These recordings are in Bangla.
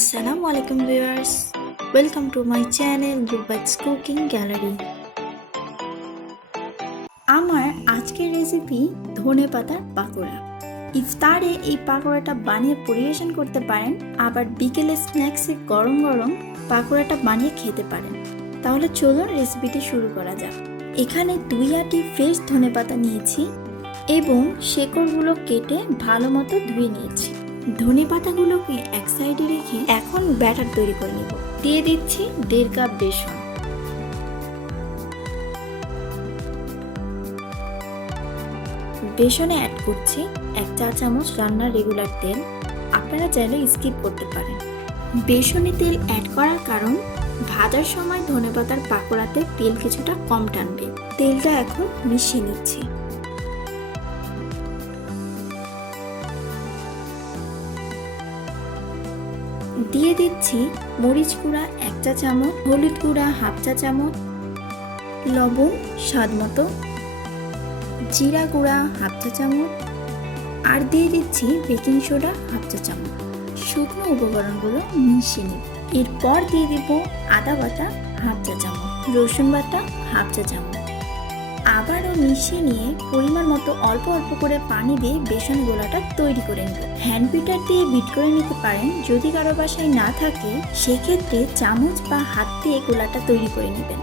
আসসালামু আলাইকুম viewers, welcome to my channel Rubaits cooking gallery. আমার আজকের রেসিপি ধনে পাতার পাকোড়া। ইফতারে এই পাকোড়াটা বানিয়ে পরিবেশন করতে পারেন, আবার বিকেলে স্ন্যাক্সে গরম গরম পাকোড়াটা বানিয়ে খেতে পারেন। তাহলে চলুন রেসিপিটি শুরু করা যাক। এখানে 2 আটি ফ্রেশ ধনে পাতা নিয়েছি এবং শেকড়গুলো কেটে ভালো মতো ধুয়ে নিয়েছি। ধনে পাতাগুলোকে এক সাইডে রেখে এখন ব্যাটার তৈরি করে নেব। দিয়ে দিচ্ছি 1.5 কাপ বেসন, বেসনে অ্যাড করছি 1 চা চামচ রান্নার রেগুলার তেল। আপনারা চাইলে স্কিপ করতে পারেন। বেসনে তেল অ্যাড করার কারণ ভাজার সময় ধনে পাতার পাকোড়াতে তেল কিছুটা কম টানবে। তেলটা এখন মিশিয়ে নিচ্ছি। দিয়ে দিচ্ছি মরিচ গুঁড়া 1 চা চামচ, হলুদ গুঁড়া 1/2 চা চামচ, লবণ স্বাদ মতো, জিরা গুঁড়া 1/2 চা চামচ, আর দিয়ে দিচ্ছি বেকিং সোডা 1/2 চা চামচ। শুকনো উপকরণগুলো মিশিয়ে নিই। এরপর দিয়ে দেব আদা বাটা 1/2 চা চামচ, রসুন বাটা 1/2 চা চামচ। আবারও মিশিয়ে নিয়ে পরিমাণ মতো অল্প অল্প করে পানি দিয়ে বেসন গোলাটা তৈরি করে নেব। হ্যান্ড বিটার দিয়ে বিট করে নিতে পারেন। যদি কারো বাসায় না থাকে সেক্ষেত্রে চামচ বা হাত দিয়ে গোলাটা তৈরি করে নেবেন।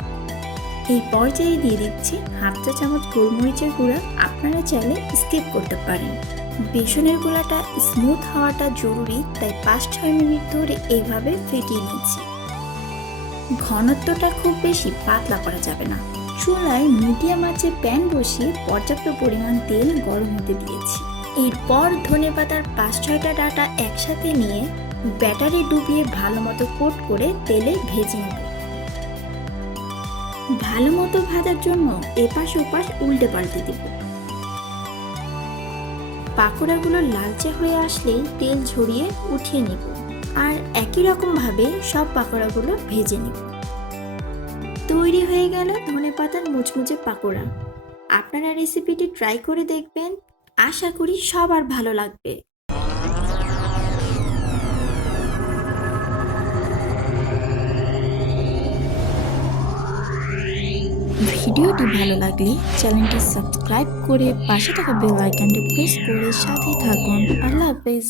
এই পর্যায়ে দিয়ে দিচ্ছি 1/2 চা চামচ গোলমরিচের গুঁড়া। আপনারা চাইলে স্কিপ করতে পারেন। বেসনের গোলাটা স্মুথ হওয়াটা জরুরি, তাই 5-6 মিনিট ধরে এইভাবে ফেটিয়ে নিচ্ছি। ঘনত্বটা খুব বেশি পাতলা করা যাবে না। চুলায় মিডিয়াম আঁচে প্যান বসিয়ে পর্যাপ্ত পরিমাণ তেল গরম হতে দিয়েছি। এরপর ধনে পাতার 5-6টা ডাঁটা একসাথে নিয়ে ব্যাটারে ডুবিয়ে ভালো মতো কোট করে তেলে ভেজে নেব। ভালো মতো ভাজার জন্য এপাশ ওপাশ উল্টে পাল্টে দেব। পাকোড়াগুলো লালচে হয়ে আসলেই তেল ঝরিয়ে উঠিয়ে নেব, আর একই রকম ভাবে সব পাকোড়াগুলো ভেজে নেব। তৈরি হয়ে গেল ধনে পাতার মুচমুচে পাকোড়া। আপনারা রেসিপিটি ট্রাই করে দেখবেন, আশা করি সবার ভালো লাগবে। ভিডিওটি ভালো লাগলে চ্যানেলটি সাবস্ক্রাইব করে পাশে থাকা বেল আইকনটি প্রেস করে সাথেই থাকুন। আল্লাহ হাফেজ।